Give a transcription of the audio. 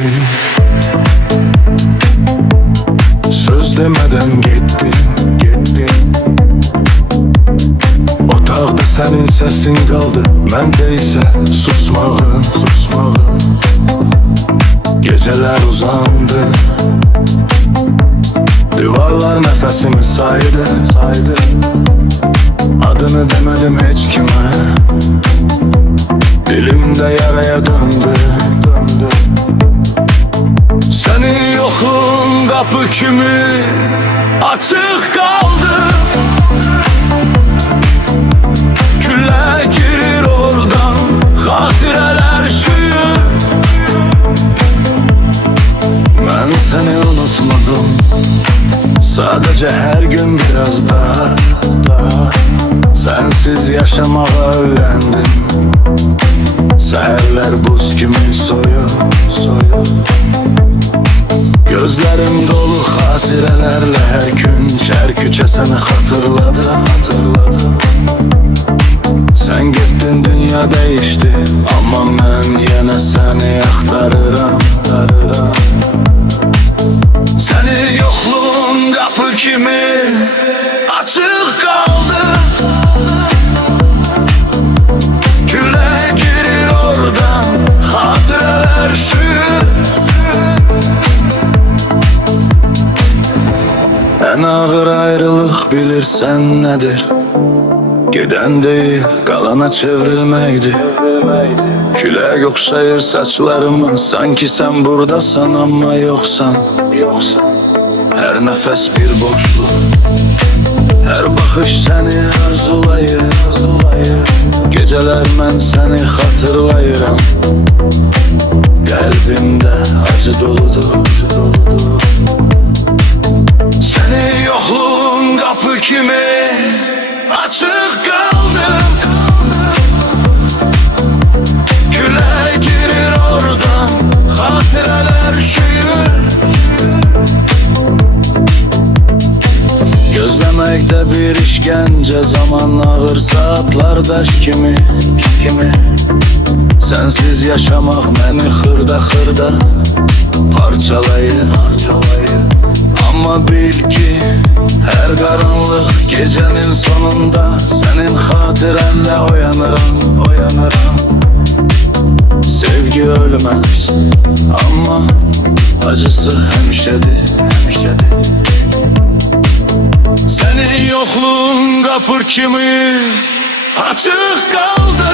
gittin. Söz demeden gittin. Otaqda sənin səsin qaldı, məndə isə susmağın. Gecələr uzandı, divarlar nəfəsimi saydı. Adını demədim heç kimə, dilimdə yaraya döndü. Sənin yoxluğun qapı kimi açıq qaldı. Külə girir oradan, xatirələr şüyür. Mən səni unutmadım, sadəcə hər gün biraz daha sensiz yaşamağa öyrəndim. Səhərlər buz kimi soyur. Gözlərim dolu xatirələrlə hər gün çər küçə səni xatırladı. Sən getdin, dünya dəyişdi, amma mən yenə səni axtarıram. Sənin yoxluğun qapı kimi açıq qaldı. Külə girir oradan, xatirələr şüyür. Ən ağır ayrılıq bilirsən nədir? Gedən deyil, qalana çevrilməkdir. Külək oxşayır saçlarımın, sanki sən buradasan amma yoxsan. Hər nəfəs bir boşluq, hər baxış səni arzulayır. Gecələr mən səni xatırlayıram, qəlbimdə acı doludur. Sənin yoxluğun qapı kimi açıq qaldı. Külə girir oradan, xatirələr şüyür. Gözləməkdə bir işgəncə, zaman ağır saatlar daş kimi. Sənsiz yaşamaq məni xırda parçalayır. Amma bil ki, hər qaranlıq gecənin sonunda sənin xatirənlə oyanıram. Sevgi ölməz, amma acısı həmişədir. Sənin yoxluğun qapı kimi açıq qaldı.